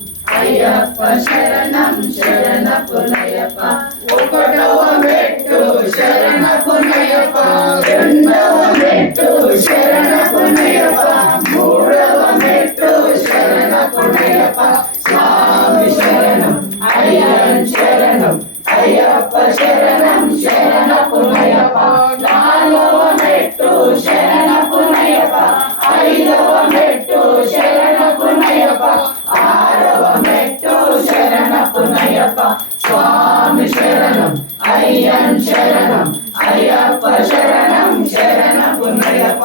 అయ్యప్ప శరణం శరణపునయప్ప ఒకటవ మెట్టు శరణపునయప్ప రెండవ మెట్టు శరణపునయప్ప మూడవ మెట్టు శరణపునయప్ప స్వామి శరణం అయ్యన్ శరణం అయ్యప్ప శరణం శరణపునయప్ప నాలుగవ మెట్టు శరణపునయప్ప ఐదవ మెట్టు శరణపునయప్ప ఆరవ మెట్టు శరణపునయప్ప స్వామి శరణం అయ్యన్ శరణం అయ్యప్ప శరణం శరణపునయప్ప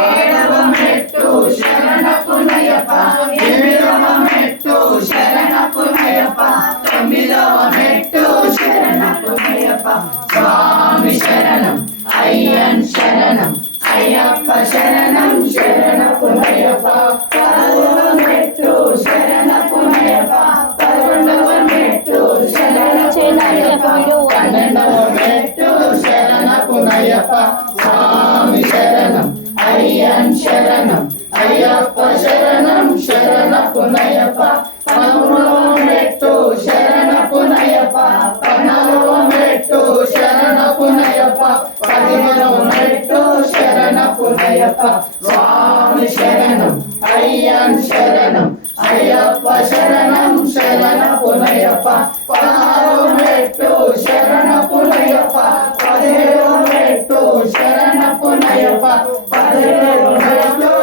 ఏడవ మెట్టు శరణపునయప్ప ఎనిమిదవ మెట్టు శరణపునయప్ప తొమ్మిదవ మెట్టు శరణపునయప్ప స్వామి శరణం అయ్యన్ శరణం అయ్యప్ప శరణం శరణపునయప్ప పదవ మెట్టు శరణపునయప్ప పదకొండవ మెట్టు శరణపునయప్ప పన్నెండవ మెట్టు శరణపునయప్ప స్వామి శరణం అయ్యన్ శరణం అయ్యప్ప శరణం శరణపునయప్ప పదమూడవ మెట్టు శరణపునయప్ప పద్నాలుగవ మెట్టు శరణపునయప్ప పదిహేనవ మెట్టు శరణపునయప్ప స్వామి శరణం అయ్యన్ శరణం అయ్యప్ప శరణం శరణపునయప్ప పదహారవ మెట్టు శరణపునయప్ప పదిహేడవ మెట్టు శరణపునయప్ప పదిహేడవ మెట్టు